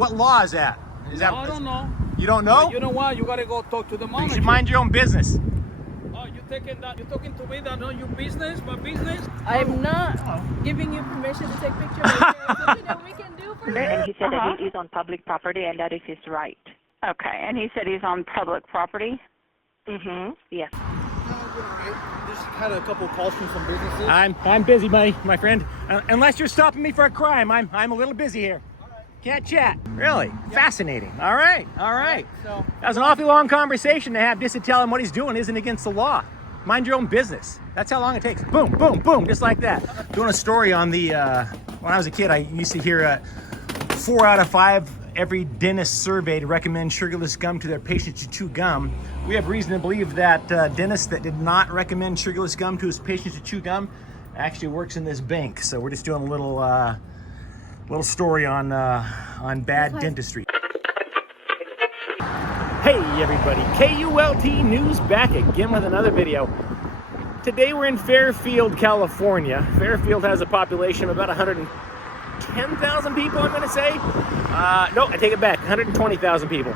What law is that? I don't know. You don't know? But you know what? You gotta go talk to the manager. You should mind your own business. Oh, you're talking to me that not your business, my business? I'm not giving you permission to take pictures. Is there something that we can do for you? And he said that he is on public property and that is his right. Okay, and he said he's on public property? Mm-hmm. Yes. Just had a couple calls from some businesses. I'm busy, my friend. Unless you're stopping me for a crime, I'm a little busy here. Can't chat. Really? Yeah. Fascinating. All right. So That was an awfully long conversation to have just to tell him what he's doing isn't against the law. Mind your own business. That's how long it takes. Boom, boom, boom, just like that. Doing a story on the, when I was a kid, I used to hear 4 out of 5 every dentist surveyed recommend sugarless gum to their patients to chew gum. We have reason to believe that dentist that did not recommend sugarless gum to his patients to chew gum actually works in this bank. So we're just doing a little story on bad dentistry. Hey everybody, KULT News back again with another video. Today we're in Fairfield, California. Fairfield has a population of about 110,000 people, I'm gonna say. No, I take it back, 120,000 people.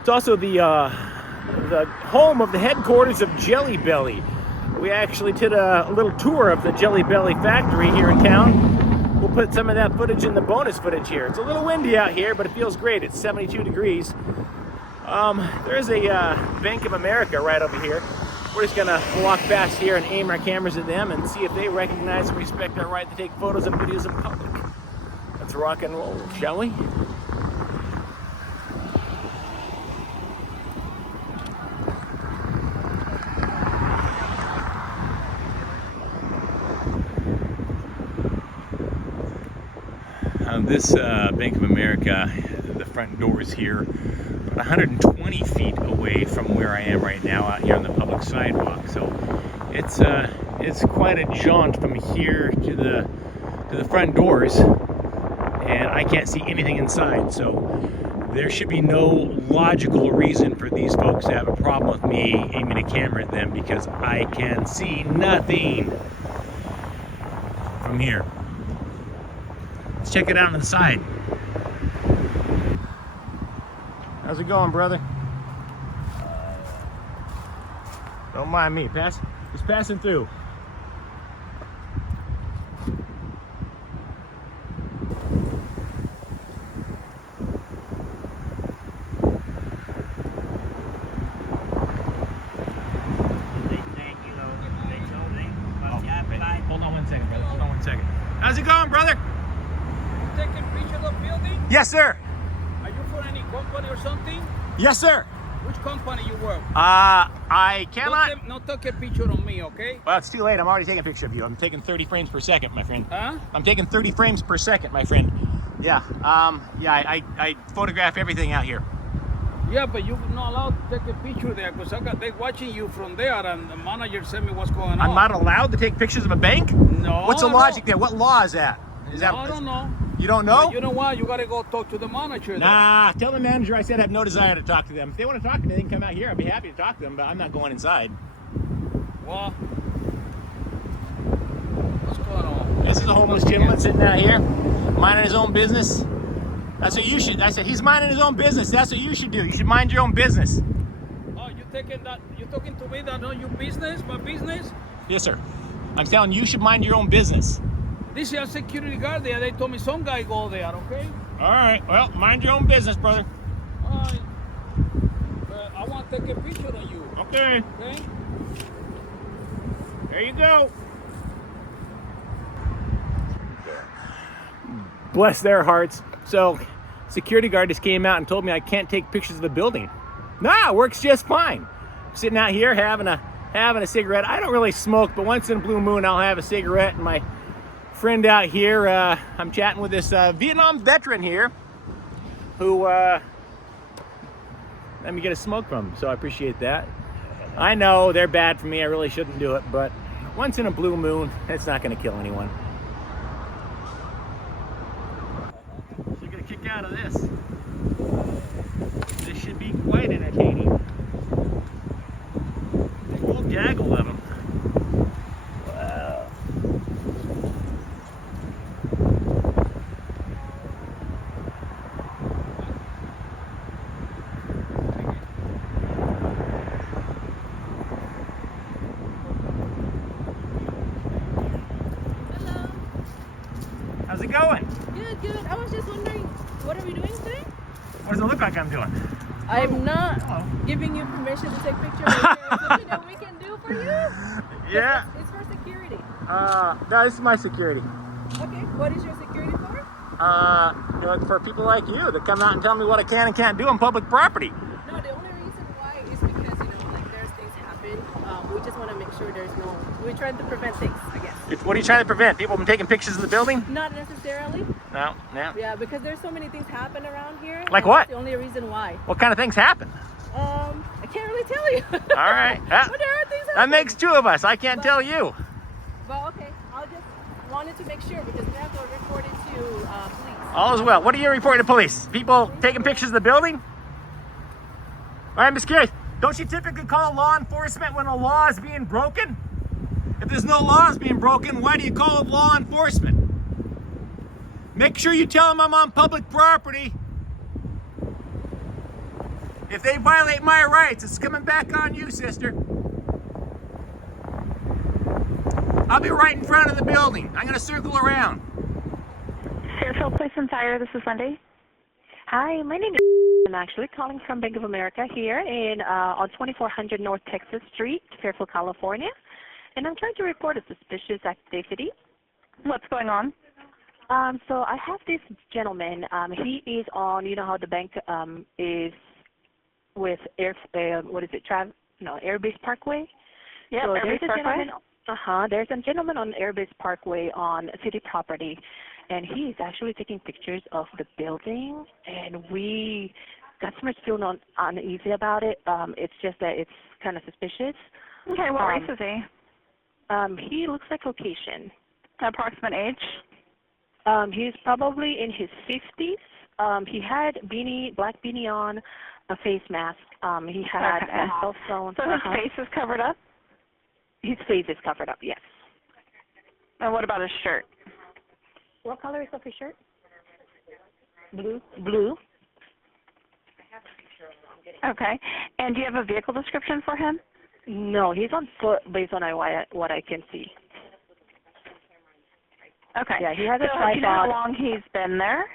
It's also the home of the headquarters of Jelly Belly. We actually did a little tour of the Jelly Belly factory here in town. We'll put some of that footage in the bonus footage here. It's a little windy out here, but it feels great. It's 72 degrees. There's a Bank of America right over here. We're just gonna walk past here and aim our cameras at them and see if they recognize and respect our right to take photos and videos in public. Let's rock and roll, shall we? This Bank of America, the front doors here, about 120 feet away from where I am right now, out here on the public sidewalk. So it's quite a jaunt from here to the front doors, and I can't see anything inside. So there should be no logical reason for these folks to have a problem with me aiming a camera at them, because I can see nothing from here. Let's check it out on the side. How's it going, brother? Don't mind me. Just passing through. Hold on one second, brother. Hold on one second. How's it going, brother? taking pictures of building? Yes, sir. Are you for any company or something? Yes, sir. Which company you work? I cannot. Not take a picture of me, okay? Well, it's too late. I'm already taking a picture of you. I'm taking 30 frames per second, my friend. Huh? I'm taking 30 frames per second, my friend. Yeah. I photograph everything out here. Yeah, but you're not allowed to take a picture there because they're watching you from there, and the manager sent me what's going on. I'm not allowed to take pictures of a bank? No. What's the logic there? What law is that? I don't know. You don't know? But you know what? You got to go talk to the manager. Nah, tell the manager I said I have no desire to talk to them. If they want to talk to me, they can come out here. I'd be happy to talk to them, but I'm not going inside. Well, what's going on? This is a homeless gentleman sitting out here, minding his own business. That's what you should. I said, he's minding his own business. That's what you should do. You should mind your own business. Oh, you're talking to me that not your business, my business? Yes, sir. I'm telling you, you should mind your own business. This is a security guard there. They told me some guy go there, okay? All right. Well, mind your own business, brother. All right. I want to take a picture of you. Okay. Okay? There you go. Bless their hearts. So, security guard just came out and told me I can't take pictures of the building. Nah, it works just fine. Sitting out here having a cigarette. I don't really smoke, but once in a blue moon I'll have a cigarette. And my friend out here, I'm chatting with this Vietnam veteran here who let me get a smoke from, so I appreciate that. I know they're bad for me, I really shouldn't do it, but once in a blue moon, it's not gonna kill anyone. So you're gonna kick out of this. This should be quite entertaining. A whole gaggle of them. Wow. going? Good, good. I was just wondering, what are we doing today? What does it look like I'm doing? I'm not Hello. giving you permission to take pictures. Is there something that we can do for you? Yeah. It's for security. No, this is my security. Okay, what is your security for? For people like you that come out and tell me what I can and can't do on public property. No, the only reason why is because, like there's things happen. We just want to make sure we're trying to prevent things, I guess. What are you trying to prevent? People from taking pictures of the building? Not necessarily. No, no. Yeah, because there's so many things happen around here. Like and what? That's the only reason why. What kind of things happen? I can't really tell you. All right. But there are things That happen. makes two of us. I can't tell you. But okay, I just wanted to make sure because we have to report it to police. All is well. What are you reporting to police? People taking pictures of the building? All right, I'm just curious. Don't you typically call law enforcement when a law is being broken? If there's no laws being broken, why do you call it law enforcement? Make sure you tell them I'm on public property. If they violate my rights, it's coming back on you, sister. I'll be right in front of the building. I'm gonna circle around. Fairfield Place and Tire, this is Wendy. Hi, my name is. I'm actually calling from Bank of America here on 2400 North Texas Street, Fairfield, California. And I'm trying to report a suspicious activity. What's going on? So I have this gentleman. He is on, you know how the bank is with Airbase Parkway? Yeah, so Airbase Parkway. There's a gentleman on Airbase Parkway on city property, and he is actually taking pictures of the building, and customers feel uneasy about it. It's just that it's kind of suspicious. Okay, what race is he? He looks like Caucasian. Approximate age? He's probably in his 50s. He had black beanie on, a face mask. He had a cell phone. So his face is covered up? His face is covered up, yes. And what about his shirt? What color is of his shirt? Blue. Blue. Okay. And do you have a vehicle description for him? No, he's on foot based on what I can see. Okay. Yeah, he has a so tripod. Do you know how long he's been there?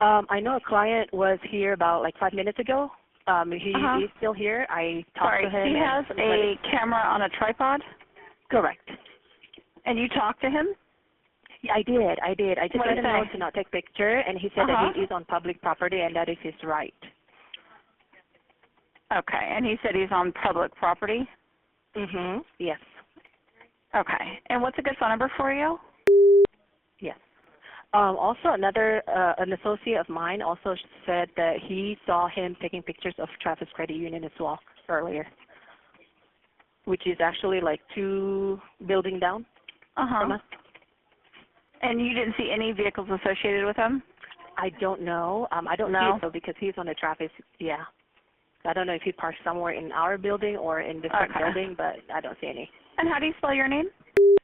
I know a client was here about like 5 minutes ago. He's still here. I talked to him. He has a camera on a tripod? Correct. And you talked to him? Yeah, I did. I just let him know to not take picture, and he said that he is on public property and that is his right. Okay. And he said he's on public property? Mm-hmm. Yes. Okay. And what's a good phone number for you? Yes. Also, an associate of mine also said that he saw him taking pictures of Travis Credit Union as well earlier, which is actually like 2 buildings down from us. And you didn't see any vehicles associated with him? I don't know. I don't see it though because he's on the traffic. Yeah. I don't know if he parked somewhere in our building or in different building, but I don't see any. And how do you spell your name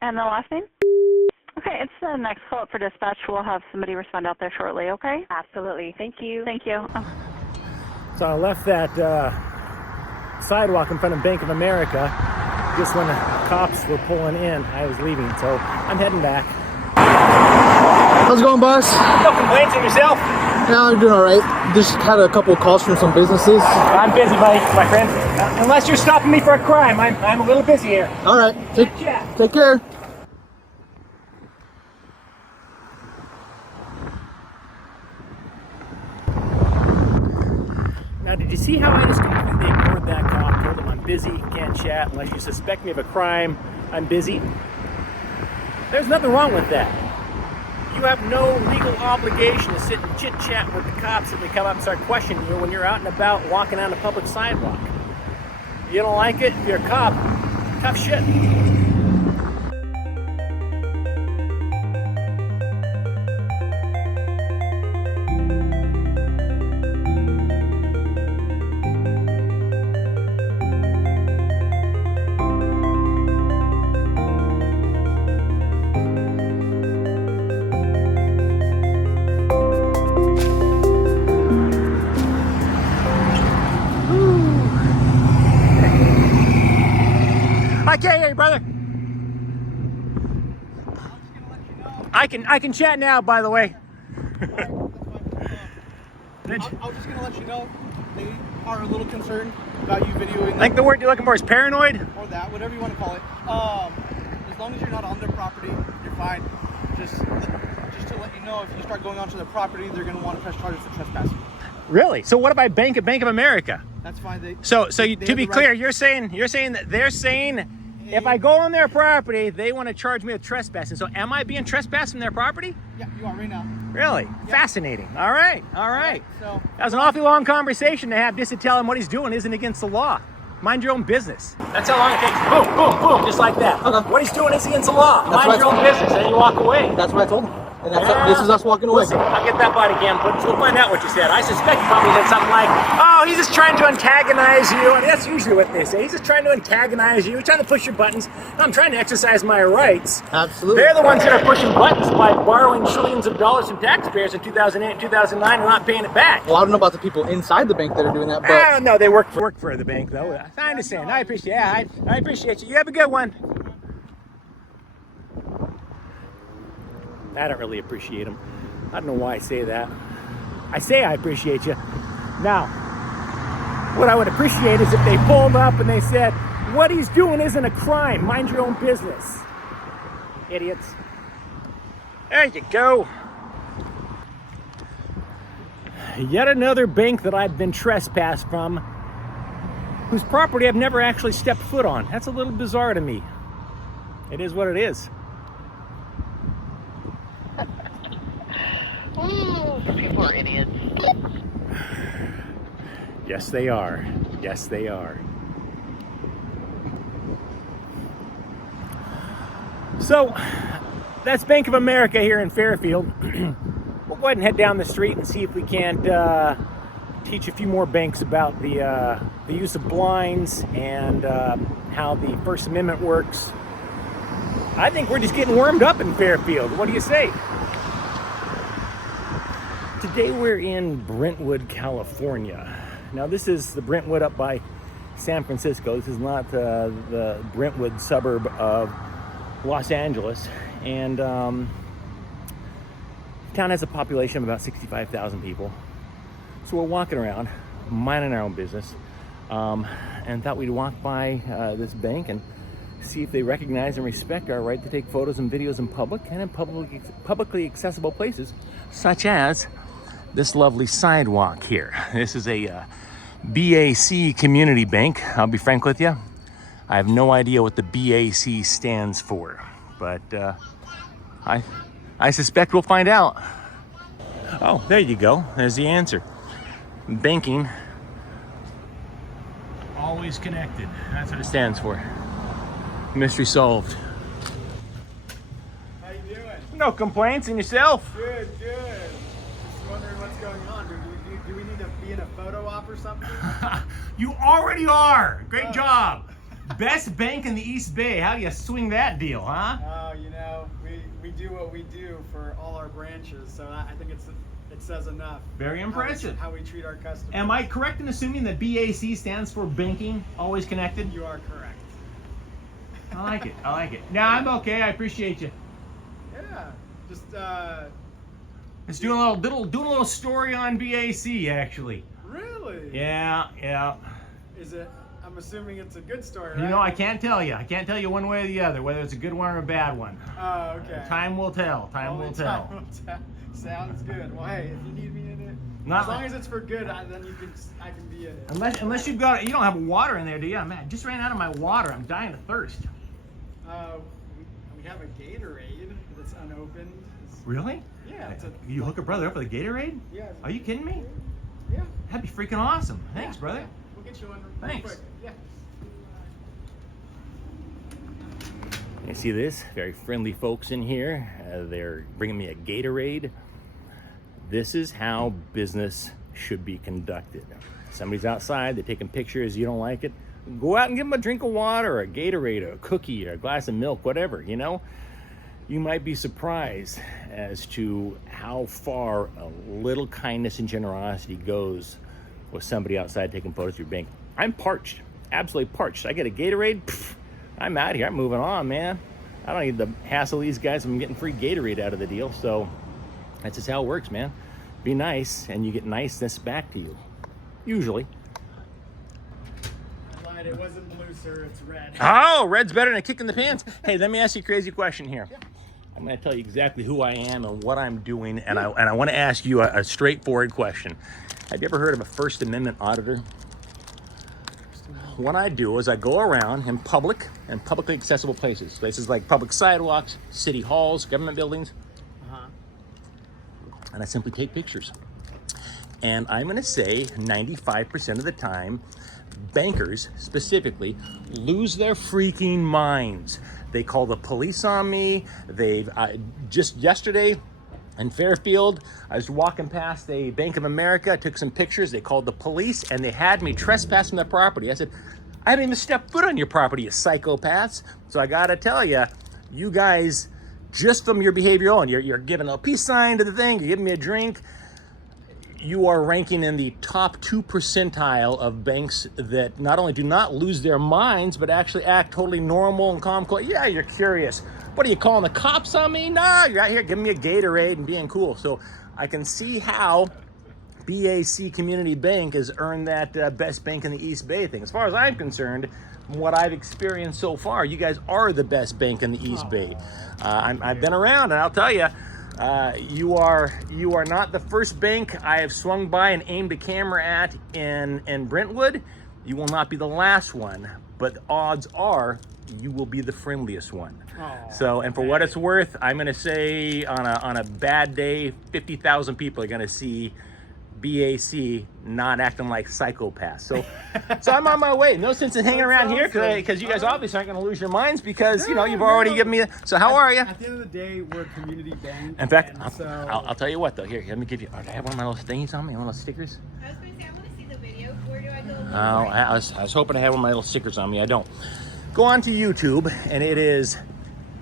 and the last name? Okay, it's the next call for dispatch. We'll have somebody respond out there shortly, okay? Absolutely. Thank you. Thank you. So I left that sidewalk in front of Bank of America just when the cops were pulling in. I was leaving, so I'm heading back. How's it going, boss? No complaints on yourself? Yeah, I'm doing all right. Just had a couple of calls from some businesses. I'm busy, my friend. Unless you're stopping me for a crime, I'm a little busy here. All right. Take care. Now, did you see how I just completely ignored that cop? Told him I'm busy, can't chat. Unless you suspect me of a crime, I'm busy. There's nothing wrong with that. You have no legal obligation to sit and chit-chat with the cops if they come up and start questioning you when you're out and about walking on a public sidewalk. You don't like it? If you're a cop, tough shit. I can't hear you, brother. I can chat now, by the way. I was just gonna let you know they are a little concerned about you videoing. I think the word you're looking for is paranoid. Or that, whatever you want to call it. As long as you're not on their property, you're fine. Just to let you know, if you start going onto their property, they're gonna want to press charges for trespassing. Really? So what if I bank at Bank of America? That's fine. So they to have be the clear, right- you're saying that they're saying if I go on their property, they want to charge me with trespassing. So am I being trespassed from their property? Yeah, you are right now. Really? Fascinating. All right. So That was an awfully long conversation to have just to tell him what he's doing isn't against the law. Mind your own business. That's how long it takes. Boom, boom, boom, just like that. Okay. What he's doing is against the law. That's Mind your own business, and you walk away. that's what I told him. And this is us walking away. Listen, I'll get that body cam footage. We'll find out what you said. I suspect you probably said something like, oh, he's just trying to antagonize you. And that's usually what they say. He's just trying to antagonize you. He's trying to push your buttons. I'm trying to exercise my rights. Absolutely. They're the ones that are pushing buttons by borrowing trillions of dollars from taxpayers in 2008 and 2009 and not paying it back. Well, I don't know about the people inside the bank that are doing that, but I don't know. They work for the bank, though. I understand. I appreciate it. Yeah, I appreciate you. You have a good one. I don't really appreciate them. I don't know why I say that. I say I appreciate you. Now, what I would appreciate is if they pulled up and they said, what he's doing isn't a crime. Mind your own business. Idiots. There you go. Yet another bank that I've been trespassed from, whose property I've never actually stepped foot on. That's a little bizarre to me. It is what it is. People are idiots. Yes, they are. Yes, they are. So, that's Bank of America here in Fairfield. We'll go ahead and head down the street and see if we can't teach a few more banks about the use of blinds and how the First Amendment works. I think we're just getting warmed up in Fairfield. What do you say? Today we're in Brentwood, California. Now this is the Brentwood up by San Francisco. This is not the Brentwood suburb of Los Angeles. And the town has a population of about 65,000 people. So we're walking around, minding our own business, and thought we'd walk by this bank and see if they recognize and respect our right to take photos and videos in public and in publicly accessible places, such as this lovely sidewalk here. This is a BAC community bank. I'll be frank with you. I have no idea what the BAC stands for, but I suspect we'll find out. Oh, there you go. There's the answer. Banking, always connected. That's what it stands for. Mystery solved. How you doing? No complaints, and yourself? Good, good. Just wondering what's going on. Do we need to be in a photo op or something? You already are. Great job. Best bank in the East Bay. How do you swing that deal, huh? Oh, you know, we do what we do for all our branches, so I think it says enough. Very impressive. How we treat our customers. Am I correct in assuming that BAC stands for banking, always connected? You are correct. I like it. I like it. No, I'm okay. I appreciate you. Yeah. Just It's doing a little story on BAC actually. really? Yeah. Is it? I'm assuming it's a good story, You right? know, I can't tell you. I can't tell you one way or the other whether it's a good one or a bad one. Oh, okay. Time will tell. Time Only will tell. time will tell. Sounds good. Well, hey, if you need me in it, Not as long like- as it's for good, then I can be in it. Unless you've got, you don't have water in there, do you? Man, I just ran out of my water. I'm dying of thirst. We have a Gatorade that's unopened. Really? Yeah. You hook a brother up with a Gatorade? Yeah. Are you kidding me? Yeah. That'd be freaking awesome. Thanks, Yeah, brother. yeah. We'll get you one real Thanks. quick. Yeah. You see this? Very friendly folks in here. They're bringing me a Gatorade. This is how business should be conducted. Somebody's outside, they're taking pictures, you don't like it, go out and give them a drink of water, or a Gatorade, or a cookie, or a glass of milk, whatever, you know? You might be surprised as to how far a little kindness and generosity goes with somebody outside taking photos of your bank. I'm parched, absolutely parched. I get a Gatorade, I'm out of here, I'm moving on, man. I don't need to hassle these guys. I'm getting free Gatorade out of the deal. So that's just how it works, man. Be nice, and you get niceness back to you. Usually. I lied, it wasn't blue, sir. It's red. Oh, red's better than a kick in the pants. Hey, let me ask you a crazy question here. Yeah. I'm going to tell you exactly who I am and what I'm doing, and I want to ask you a straightforward question. Have you ever heard of a First Amendment auditor? What I do is I go around in public and publicly accessible places like public sidewalks, city halls, government buildings, and I simply take pictures. And I'm going to say 95% of the time, bankers specifically lose their freaking minds. They call the police on me. Just yesterday in Fairfield, I was walking past a Bank of America, took some pictures. They called the police and they had me trespassing the property. I said, I haven't even stepped foot on your property, you psychopaths. So I gotta tell you, you guys, just from your behavior alone, you're giving a peace sign to the thing, you're giving me a drink. You are ranking in the top 2 percentile of banks that not only do not lose their minds, but actually act totally normal and calm. Yeah, you're curious. What are you calling the cops on me? No, you're out here giving me a Gatorade and being cool. So I can see how BAC Community Bank has earned that best bank in the East Bay thing. As far as I'm concerned, what I've experienced so far, you guys are the best bank in the East Bay. I've been around, and I'll tell you, you are not the first bank I have swung by and aimed a camera at in Brentwood. You will not be the last one, but odds are you will be the friendliest one. So, and for what it's worth, I'm going to say on a bad day, 50,000 people are going to see BAC not acting like psychopaths. So I'm on my way. No sense in hanging around here because you guys obviously aren't going to lose your minds because you know you've already given me. So how are you? At the end of the day, we're a community bank. In fact, I'll tell you what though. Here, let me give you. Do I have one of my little thingies on me? One of those stickers? I was going to say, I want to see the video. Where do I go? Oh, I was hoping I had one of my little stickers on me. I don't. Go on to YouTube, and it is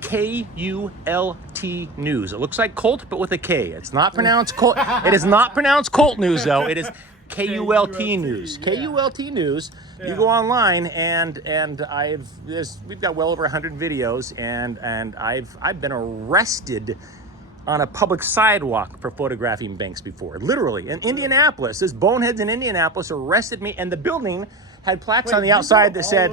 KULT News. It looks like Colt, but with a K. It's not pronounced Colt. It is not pronounced Colt News, though. It is KULT News. KULT News. You go online, and we've got well over 100 videos, and I've been arrested on a public sidewalk for photographing banks before. Literally, in Indianapolis. This boneheads in Indianapolis arrested me, and the building had plaques on the outside that said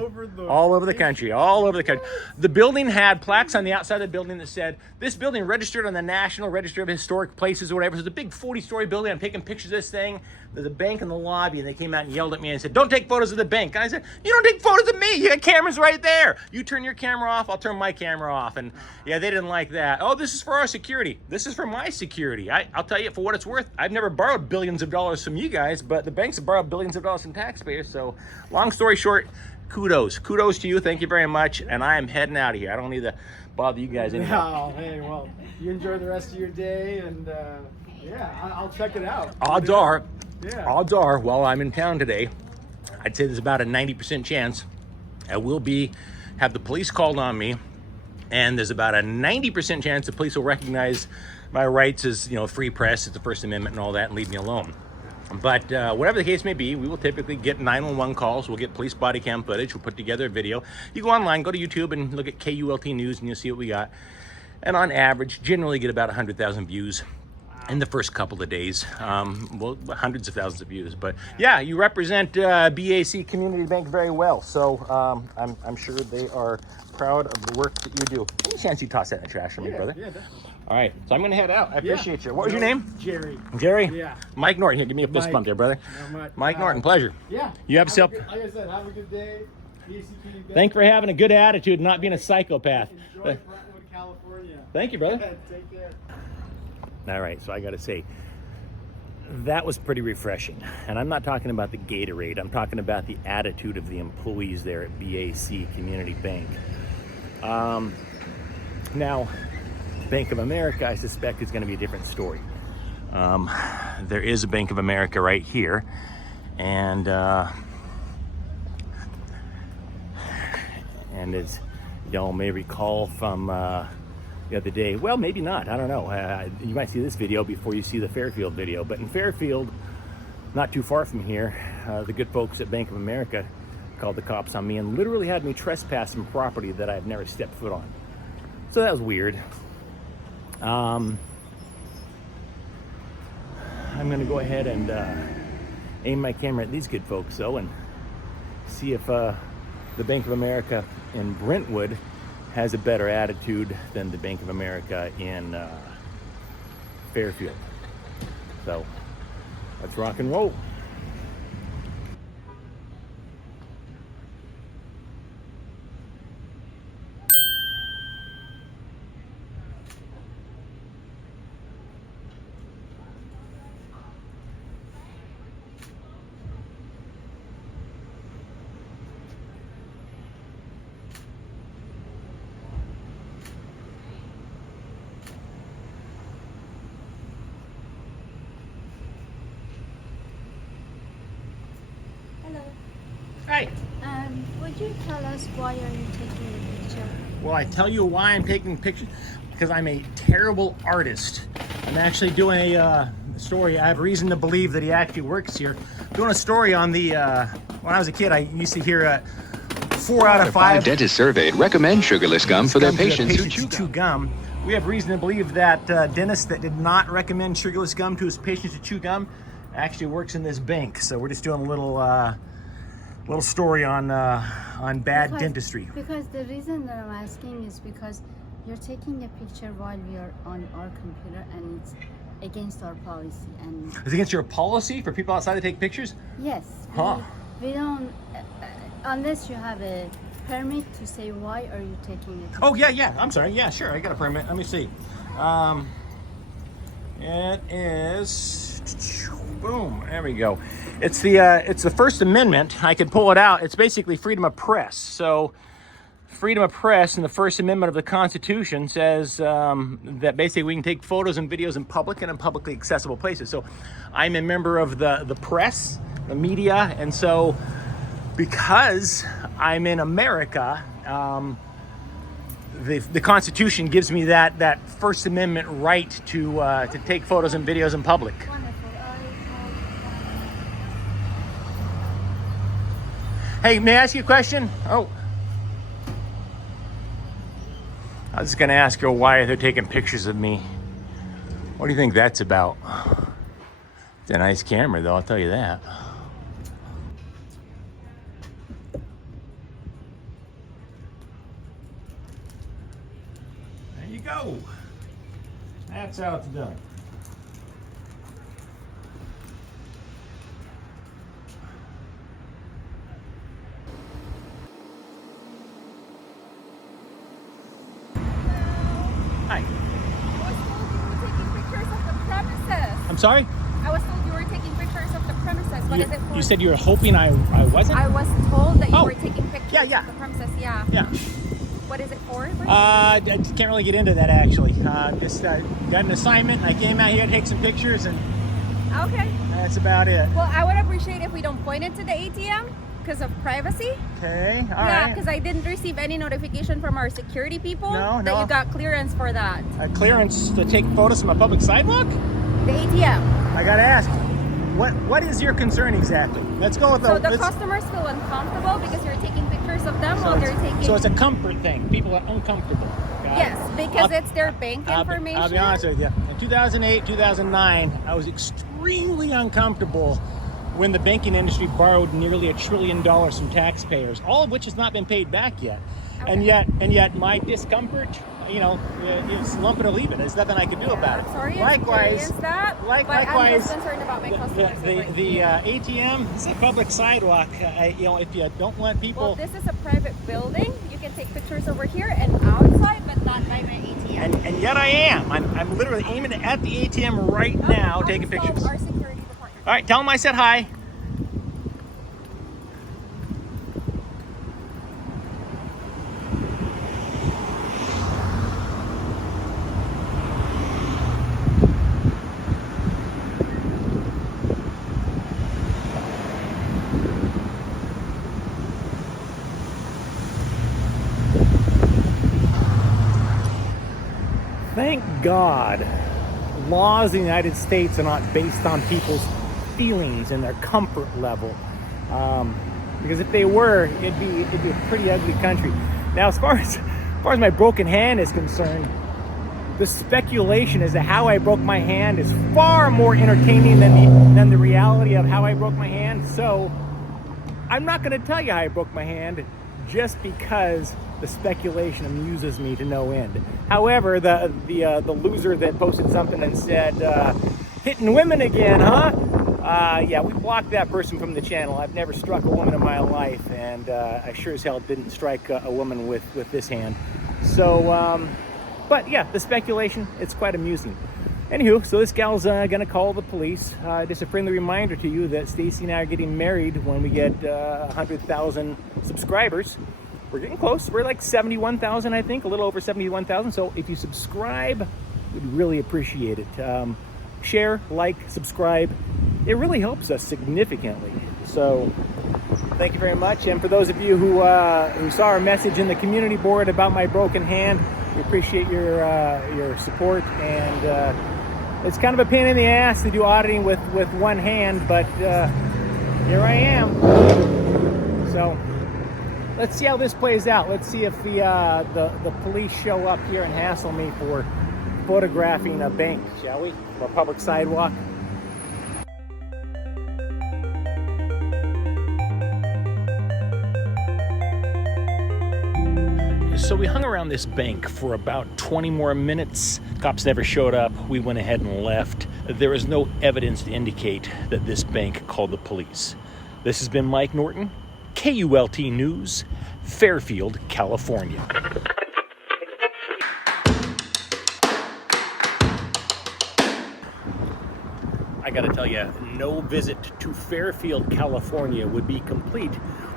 all over the country. The building had plaques on the outside of the building that said this building registered on the National Register of Historic Places or whatever. It was a big 40-story building. I'm taking pictures of this thing. There's a bank in the lobby, and they came out and yelled at me and said, "Don't take photos of the bank." And I said, "You don't take photos of me. You got cameras right there. You turn your camera off, I'll turn my camera off." And yeah, they didn't like that. "Oh, this is for our security." This is for my security. I'll tell you, for what it's worth, I've never borrowed billions of dollars from you guys, but the banks have borrowed billions of dollars from taxpayers. So long story short, kudos to you. Thank you very much. And I am heading out of here. I don't need to bother you guys anymore. Oh, hey, well, you enjoy the rest of your day, and yeah, I'll check it out. Odds are, while I'm in town today, I'd say there's about a 90% chance I will have the police called on me, and there's about a 90% chance the police will recognize my rights as, free press, it's the First Amendment and all that, and leave me alone. But whatever the case may be, we will typically get 911 calls. We'll get police body cam footage. We'll put together a video. You go online, go to YouTube, and look at KULT News, and you'll see what we got. And on average, generally get about 100,000 views in the first couple of days. Well, hundreds of thousands of views. But yeah, you represent BAC Community Bank very well. So I'm sure they are proud of the work that you do. Any chance you toss that in the trash for me, brother? Yeah, definitely. All right, so I'm going to head out. I appreciate you. What was your name? Jerry. Jerry? Yeah. Mike Norton. Here, give me a fist bump there, brother. Mike Norton, pleasure. Yeah. You have yourself. Like I said, have a good day. Thank you for having a good attitude and not being a psychopath. Enjoy Brentwood, California. Thank you, brother. Take care. All right, so I got to say, that was pretty refreshing. And I'm not talking about the Gatorade. I'm talking about the attitude of the employees there at BAC Community Bank. Now, Bank of America, I suspect, is going to be a different story. There is a Bank of America right here, and as y'all may recall from the other day, well, maybe not, I don't know. You might see this video before you see the Fairfield video, but in Fairfield, not too far from here, the good folks at Bank of America called the cops on me and literally had me trespass some property that I've never stepped foot on. So that was weird. I'm going to go ahead and aim my camera at these good folks, though, and see if the Bank of America in Brentwood has a better attitude than the Bank of America in Fairfield. So let's rock and roll. Hey. Would you tell us why are you taking a picture? Well, I tell you why I'm taking pictures. Because I'm a terrible artist. I'm actually doing a story. I have reason to believe that he actually works here. Doing a story on the, when I was a kid, I used to hear 4 out of 5 dentists surveyed recommend sugarless gum for their patients who chew gum. We have reason to believe that dentist that did not recommend sugarless gum to his patients to chew gum actually works in this bank. So we're just doing a little story on bad dentistry. Because the reason that I'm asking is because you're taking a picture while we are on our computer and it's against our policy. And it's against your policy for people outside to take pictures? Yes. Huh. We don't, unless you have a permit to say why are you taking a picture. Oh, yeah. I'm sorry. Yeah, sure. I got a permit. Let me see. It is, boom, there we go. It's the First Amendment. I can pull it out. It's basically freedom of press. So freedom of press in the First Amendment of the Constitution says that basically we can take photos and videos in public and in publicly accessible places. So I'm a member of the press, the media, and so because I'm in America, the Constitution gives me that First Amendment right to take photos and videos in public. Hey, may I ask you a question? Oh. I was going to ask her why they're taking pictures of me. What do you think that's about? It's a nice camera, though, I'll tell you that. There you go. That's how it's done. Hi. I was told you were taking pictures of the premises. I'm sorry? I was told you were taking pictures of the premises. What is it for? You said you were hoping I wasn't? I was told that you were taking pictures Yeah. of the premises. Yeah. Yeah. What is it for? I can't really get into that, actually. Just got an assignment. I came out here to take some pictures, and Okay. that's about it. Well, I would appreciate if we don't point it to the ATM because of privacy. Okay, all Yeah, right. because I didn't receive any notification from our security people No. that you got clearance for that. A clearance to take photos from a public sidewalk? The ATM. I gotta ask, what is your concern exactly? Let's go with So the customers feel uncomfortable because you're taking pictures of them while they're taking. So it's a comfort thing. People are uncomfortable. Yes, because it's their bank information. I'll be honest with you. In 2008, 2009, I was extremely uncomfortable when the banking industry borrowed nearly $1 trillion from taxpayers, all of which has not been paid back yet. Okay. And yet my discomfort, is lump it or leave it. There's nothing I can do about it. I'm sorry you Likewise, experienced that, but I'm likewise, just concerned about my customers. the ATM is a public sidewalk. If you don't want people. Well, this is a private building. You can take pictures over here and outside, but not by my ATM. And yet I am. I'm literally aiming at the ATM right now, taking pictures. Our security department. All right, tell them I said hi. Thank God, laws in the United States are not based on people's feelings and their comfort level. Because if they were, it'd be a pretty ugly country. Now, as far as far as my broken hand is concerned, the speculation as to how I broke my hand is far more entertaining than the reality of how I broke my hand. So I'm not going to tell you how I broke my hand, just because the speculation amuses me to no end. However, the loser that posted something and said, hitting women again, huh? Yeah, we blocked that person from the channel. I've never struck a woman in my life, and I sure as hell didn't strike a woman with this hand. So, but yeah, the speculation, it's quite amusing. Anywho, so this gal's gonna call the police. Just a friendly reminder to you that Stacy and I are getting married when we get 100,000 subscribers. We're getting close. We're like 71,000, I think, a little over 71,000. So if you subscribe, we'd really appreciate it. Share, like, subscribe. It really helps us significantly. So thank you very much. And for those of you who saw our message in the community board about my broken hand, we appreciate your support. And it's kind of a pain in the ass to do auditing with one hand, but here I am. So let's see how this plays out. Let's see if the police show up here and hassle me for photographing a bank, shall we? Or a public sidewalk. So we hung around this bank for about 20 more minutes. Cops never showed up. We went ahead and left. There is no evidence to indicate that this bank called the police. This has been Mike Norton, KULT News, Fairfield, California. I gotta tell you, no visit to Fairfield, California would be complete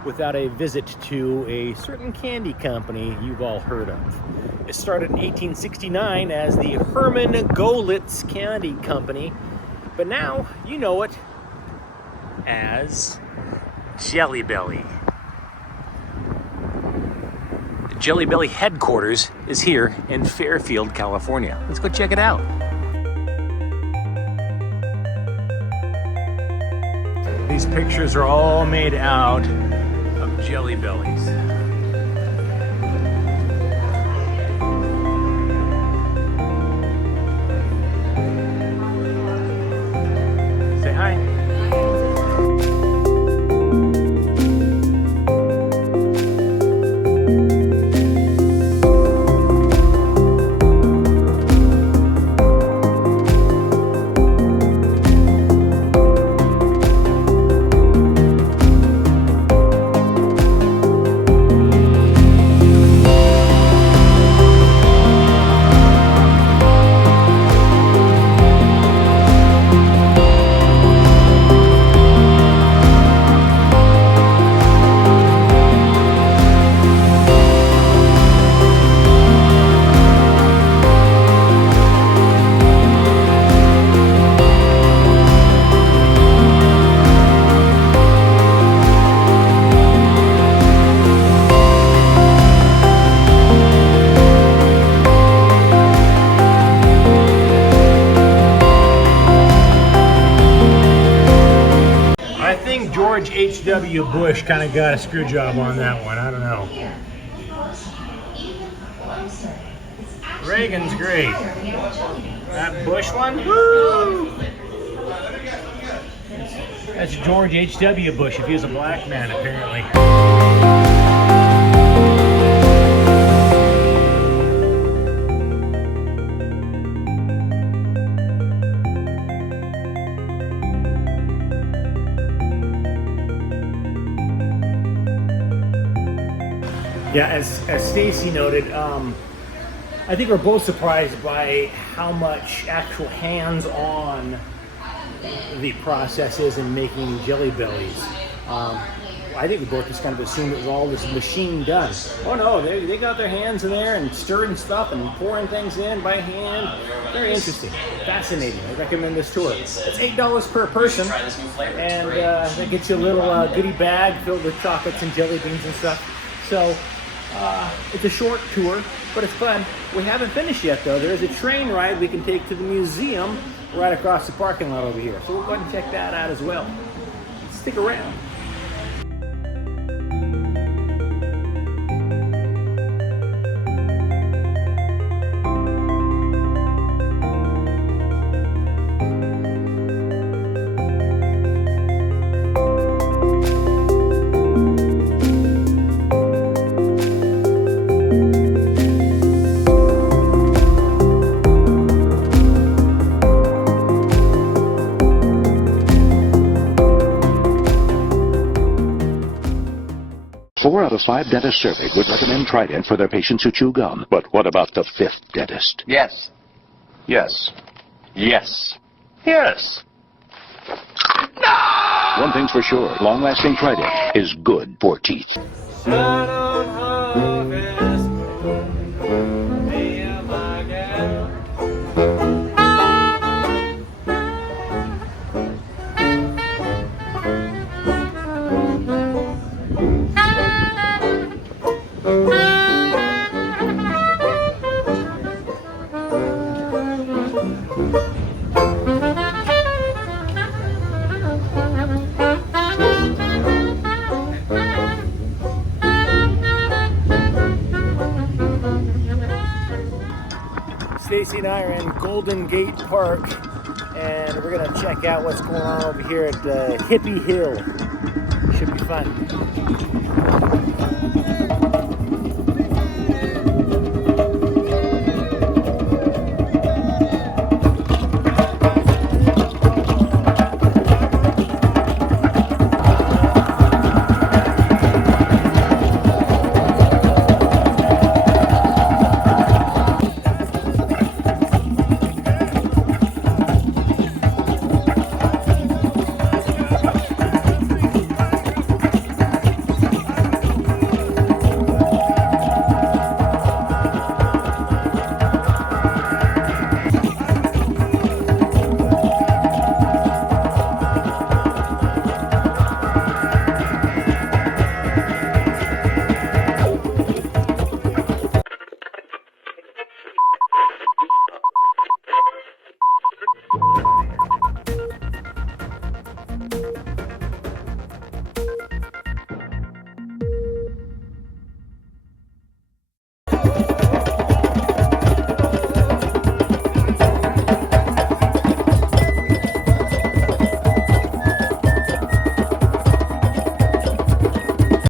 without a visit to a certain candy company you've all heard of. It started in 1869 as the Herman Golitz Candy Company, but now you know it as Jelly Belly. Jelly Belly headquarters is here in Fairfield, California. Let's go check it out. These pictures are all made out of Jelly Bellies. Say hi. George H.W. Bush kind of got a screw job on that one. I don't know. Reagan's great. That Bush one? Woo! That's George H.W. Bush if he was a black man, apparently. Yeah, as Stacy noted, I think we're both surprised by how much actual hands-on the process is in making Jelly Bellies. I think we both just kind of assumed it was all this machine done. Oh no, they got their hands in there and stirring stuff and pouring things in by hand. Very interesting, fascinating. I recommend this tour. It's $8 per person, and that gets you a little goodie bag filled with chocolates and jelly beans and stuff. So it's a short tour, but it's fun. We haven't finished yet though. There is a train ride we can take to the museum right across the parking lot over here. So we'll go ahead and check that out as well. Stick around. 4 out of 5 dentists surveyed would recommend Trident for their patients who chew gum. But what about the 5th dentist? Yes. Yes. Yes. Yes. One thing's for sure, long-lasting Trident is good for teeth. Stacy and I are in Golden Gate Park, and we're going to check out what's going on over here at Hippie Hill. Should be fun.